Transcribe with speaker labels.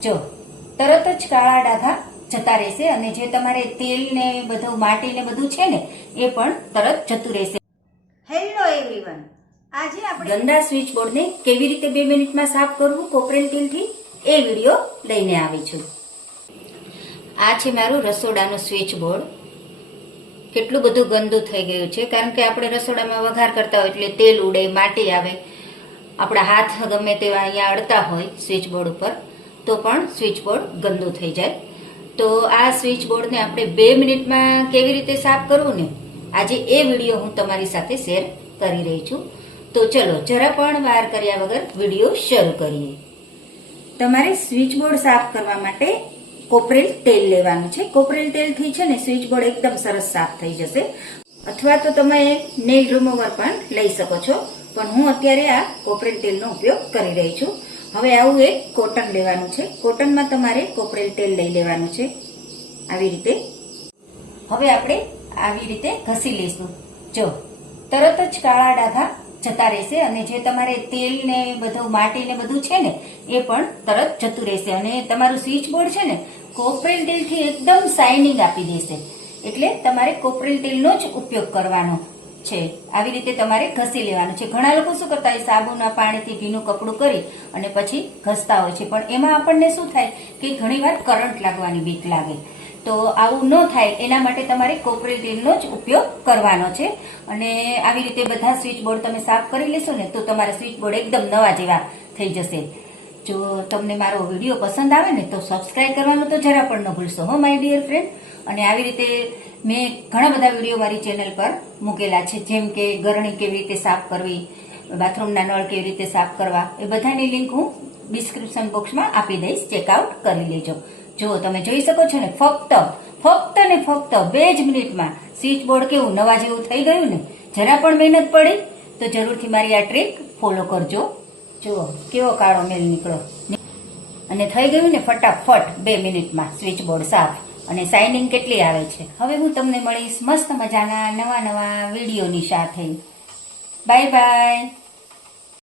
Speaker 1: જો તરત જ કાળા ડાઘા જતા રહેશે અને જે તમારે તેલ ને બધું માટી ને બધું છે ને એ પણ તરત જતું રહેશે. હેલો એવરીવન આજે આપણે ગંદા સ્વિચ બોર્ડને કેવી રીતે બે મિનિટમાં સાફ કરવું કોપરેલ તેલથી એ વીડિયો લઈને આવી છું. આ છે મારું રસોડાનું સ્વિચ બોર્ડ કેટલું બધું ગંદુ થઈ ગયું છે કારણ કે આપણે રસોડામાં વઘાર કરતા હોય એટલે તેલ ઉડે માટી આવે. આપણા હાથ ગમે તેવા અહીંયા અડતા હોય સ્વિચ બોર્ડ ઉપર. તો પણ સ્વિચ બોર્ડ ગંદુ થઈ જાય. તો આ સ્વિચ બોર્ડને આપણે બે મિનિટમાં કેવી રીતે સાફ કરવું ને? આજે એ વીડિયો હું તમારી સાથે શેર કરી રહી છું. તો ચલો, જરા પણ વાર કર્યા વગર વીડિયો શરૂ કરીએ. તમારે સ્વિચ બોર્ડ સાફ કરવા માટે કોપરેલ તેલ લેવાનું છે. કોપરેલ તેલથી છે ને સ્વિચ બોર્ડ એકદમ સરસ સાફ થઈ જશે. અથવા તો તમે નેલ રિમૂવર પણ લઈ શકો છો. પણ હું અત્યારે આ કોપરેલ તેલનો ઉપયોગ કરી રહી છું. હવે આવું એક કોટન લેવાનું છે. કોટનમાં તમારે કોપરેલ તેલ લઈ લેવાનું છે. આવી રીતે. હવે આપણે આવી રીતે ઘસી લઈશું. જો, તરત જ કાળા ડાઘા જતા રહેશે અને જે તમારે તેલ ને બધું માટી ને બધું છે ને, એ પણ તરત જતું રહેશે. અને તમારું સ્વિચ બોર્ડ છે ને, કોપરેલ તેલથી એકદમ શાઇનિંગ આપી દેશે. એટલે તમારે કોપરેલ તેલનો જ ઉપયોગ કરવાનો. છે. આવી રીતે તમારે ઘસી લેવાનું છે. ઘણા લોકો શું કરતા હોય? સાબુના પાણીથી ભીનું કપડું કરી અને પછી ઘસતા હોય છે. પણ એમાં આપણને શું થાય કે ઘણીવાર કરંટ લાગવાની બીક લાગે. તો આવું ન થાય. એના માટે તમારે કોપરેલ તેલનો જ ઉપયોગ કરવાનો છે. અને આવી રીતે બધા સ્વિચ બોર્ડ તમે સાફ કરી લેશો ને, તો તમારા સ્વિચ બોર્ડ એકદમ નવા જેવા થઈ જશે. જો તમને મારો વીડિયો પસંદ આવે ને તો સબસ્ક્રાઇબ કરવાનું તો જરા પણ ન ભૂલશો, હો માય ડિયર ફ્રેન્ડ અને આવી રીતે મેં ઘણા બધા વીડિયો મારી ચેનલ પર મૂકેલા છે, જેમ કે ગરણી કેવી રીતે સાફ કરવી બાથરૂમના નળ કેવી રીતે સાફ કરવા, એ બધાની લિંક હું ડિસ્ક્રિપ્શન બોક્સમાં આપી દઈશ ચેકઆઉટ કરી લેજો. જો તમે જોઈ શકો છો ને, ફક્ત ફક્ત ને ફક્ત બે જ મિનિટમાં સ્વિચ બોર્ડ કેવું નવા જેવું થઈ ગયું ને, જરા પણ મહેનત પડી, તો જરૂરથી મારી આ ટ્રીક ફોલો કરજો. જુઓ, કેવો કાળો મેલ નીકળો. અને થઈ ગયું ને ફટાફટ બે મિનિટમાં સ્વિચ બોર્ડ સાફ. અને સાઇનિંગ કેટલી આવે છે? હવે હું તમને મળીશ મસ્ત મજાના નવા નવા વિડીયોની સાથે. Bye bye